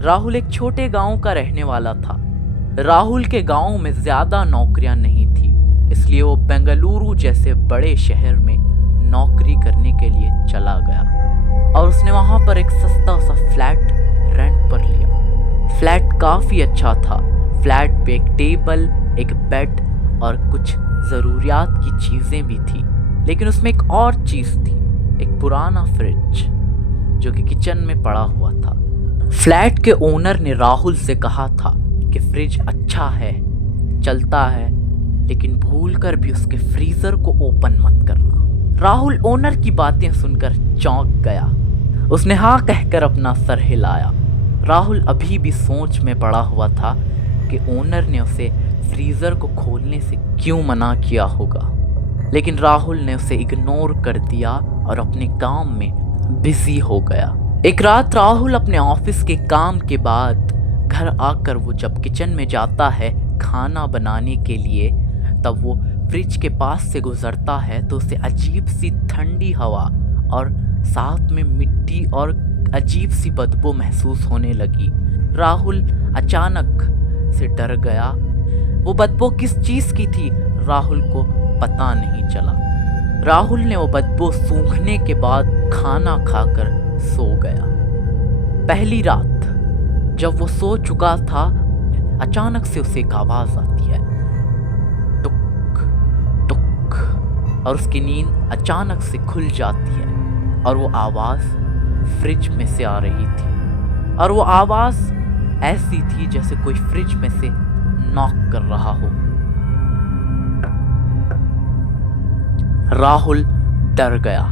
राहुल एक छोटे गांव का रहने वाला था। राहुल के गांव में ज्यादा नौकरियां नहीं थी, इसलिए वो बेंगलुरु जैसे बड़े शहर में नौकरी करने के लिए चला गया और उसने वहां पर एक सस्ता सा फ्लैट रेंट पर लिया। फ्लैट काफी अच्छा था। फ्लैट पे एक टेबल, एक बेड और कुछ जरूरियात की चीजें भी थी, लेकिन उसमें एक और चीज थी, एक पुराना फ्रिज जो कि किचन में पड़ा हुआ था। फ्लैट के ओनर ने राहुल से कहा था कि फ्रिज अच्छा है, चलता है, लेकिन भूलकर भी उसके फ्रीजर को ओपन मत करना। राहुल ओनर की बातें सुनकर चौंक गया। उसने हाँ कहकर अपना सर हिलाया। राहुल अभी भी सोच में पड़ा हुआ था कि ओनर ने उसे फ्रीजर को खोलने से क्यों मना किया होगा, लेकिन राहुल ने उसे इग्नोर कर दिया और अपने काम में बिजी हो गया। एक रात राहुल अपने ऑफिस के काम के बाद घर आकर वो जब किचन में जाता है खाना बनाने के लिए, तब वो फ्रिज के पास से गुजरता है तो उसे अजीब सी ठंडी हवा और साथ में मिट्टी और अजीब सी बदबू महसूस होने लगी। राहुल अचानक से डर गया। वो बदबू किस चीज की थी राहुल को पता नहीं चला। राहुल ने वो बदबू सूंघने के बाद खाना खाकर सो गया। पहली रात जब वो सो चुका था, अचानक से उसे एक आवाज आती है, टुक टुक, और उसकी नींद अचानक से खुल जाती है और वो आवाज फ्रिज में से आ रही थी और वो आवाज ऐसी थी जैसे कोई फ्रिज में से नॉक कर रहा हो। राहुल डर गया।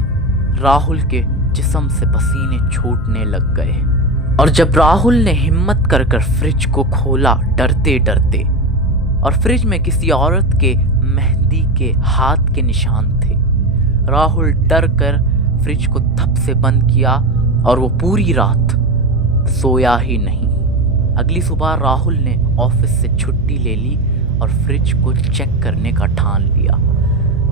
राहुल के जिस्म से पसीने छूटने लग गए और जब राहुल ने हिम्मत कर फ्रिज को खोला डरते डरते, और फ्रिज में किसी औरत के मेहंदी के हाथ के निशान थे। राहुल डर कर फ्रिज को धप से बंद किया और वो पूरी रात सोया ही नहीं। अगली सुबह राहुल ने ऑफिस से छुट्टी ले ली और फ्रिज को चेक करने का ठान लिया।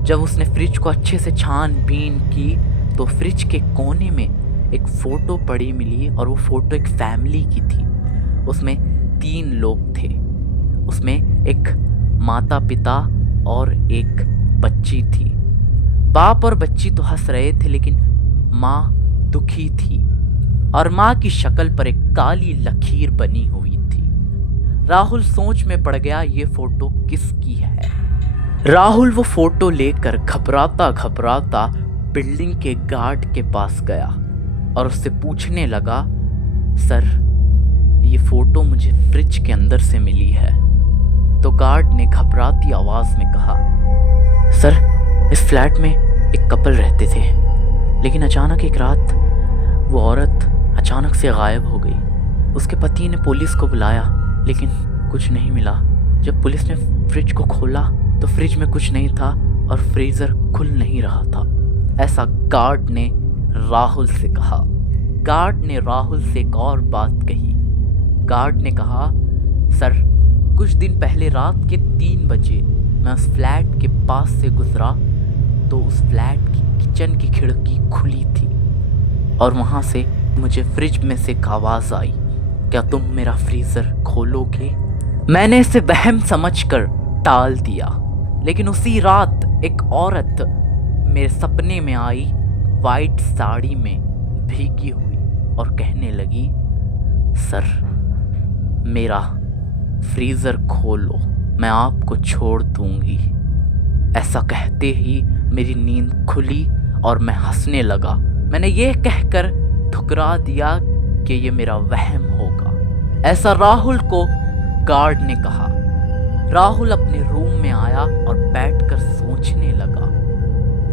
जब उसने फ्रिज को अच्छे से छानबीन की तो फ्रिज के कोने में एक फोटो पड़ी मिली और वो फोटो एक फैमिली की थी। उसमें 3 लोग थे। उसमें एक माता पिता और एक बच्ची थी। बाप और बच्ची तो हंस रहे थे, लेकिन माँ दुखी थी और माँ की शक्ल पर एक काली लकीर बनी हुई थी। राहुल सोच में पड़ गया, ये फोटो किसकी है। राहुल वो फोटो लेकर घबराता घबराता बिल्डिंग के गार्ड के पास गया और उससे पूछने लगा, सर ये फोटो मुझे फ्रिज के अंदर से मिली है। तो गार्ड ने घबराती आवाज में कहा, सर इस फ्लैट में एक कपल रहते थे, लेकिन अचानक एक रात वो औरत अचानक से गायब हो गई। उसके पति ने पुलिस को बुलाया, लेकिन कुछ नहीं मिला। जब पुलिस ने फ्रिज को खोला तो फ्रिज में कुछ नहीं था और फ्रीजर खुल नहीं रहा था। ऐसा गार्ड ने राहुल से कहा। गार्ड ने राहुल से एक और बात कही। गार्ड ने कहा, सर कुछ दिन पहले रात के 3 बजे मैं उस फ्लैट के पास से गुजरा तो उस फ्लैट की किचन की खिड़की खुली थी और वहां से मुझे फ्रिज में से एक आवाज आई, क्या तुम मेरा फ्रीजर खोलोगे? मैंने इसे वहम समझकर टाल दिया, लेकिन उसी रात एक औरत मेरे सपने में आई, वाइट साड़ी में भीगी हुई, और कहने लगी, सर मेरा फ्रीजर खोलो, मैं आपको छोड़ दूंगी। ऐसा कहते ही मेरी नींद खुली और मैं हंसने लगा। मैंने ये कहकर ठुकरा दिया कि ये मेरा वहम होगा। ऐसा राहुल को गार्ड ने कहा। राहुल अपने रूम में आया और बैठकर सोचने लगा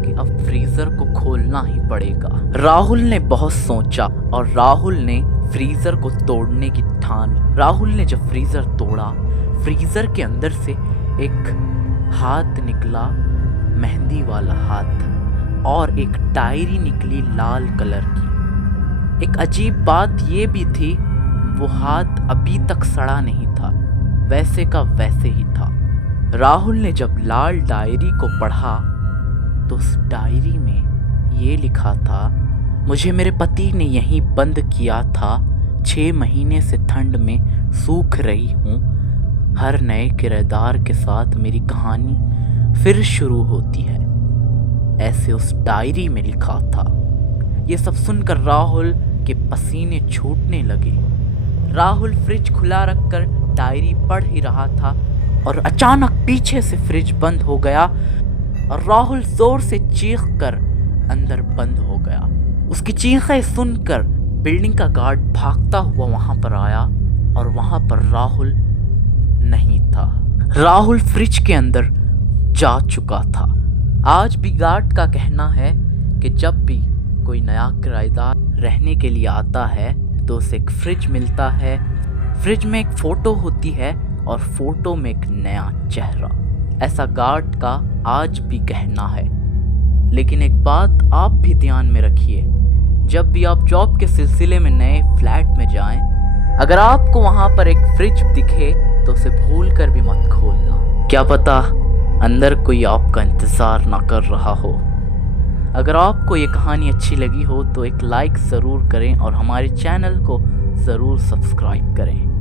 कि अब फ्रीजर को खोलना ही पड़ेगा। राहुल ने बहुत सोचा और राहुल ने फ्रीजर को तोड़ने की ठान। राहुल ने जब फ्रीजर तोड़ा, फ्रीजर के अंदर से एक हाथ निकला, मेहंदी वाला हाथ, और एक डायरी निकली लाल कलर की। एक अजीब बात ये भी थी, वो हाथ अभी तक सड़ा नहीं था, वैसे का वैसे ही था। राहुल ने जब लाल डायरी को पढ़ा तो उस डायरी में ये लिखा था, मुझे मेरे पति ने यहीं बंद किया था 6 महीने से ठंड में सूख रही हूँ। हर नए किरदार के साथ मेरी कहानी फिर शुरू होती है, ऐसे उस डायरी में लिखा था। ये सब सुनकर राहुल के पसीने छूटने लगे। राहुल फ्रिज खुला रखकर डायरी पढ़ ही रहा था और अचानक पीछे से फ्रिज बंद हो गया और राहुल जोर से चीख कर अंदर बंद हो गया। उसकी चीखें सुनकर बिल्डिंग का गार्ड भागता हुआ वहां पर आया और वहां पर राहुल नहीं था। राहुल फ्रिज के अंदर जा चुका था। आज भी गार्ड का कहना है कि जब भी कोई नया किराएदार रहने के लिए आता है तो उसे एक फ्रिज मिलता है। फ्रिज में एक फोटो होती है और फोटो में एक नया चेहरा। ऐसा गार्ड का आज भी कहना है। लेकिन एक बात आप भी ध्यान में रखिए, जब भी आप जॉब के सिलसिले में नए फ्लैट में जाएं, अगर आपको वहां पर एक फ्रिज दिखे तो उसे भूल कर भी मत खोलना। क्या पता अंदर कोई आपका इंतज़ार ना कर रहा हो। अगर आपको ये कहानी अच्छी लगी हो तो एक लाइक ज़रूर करें और हमारे चैनल को ज़रूर सब्सक्राइब करें।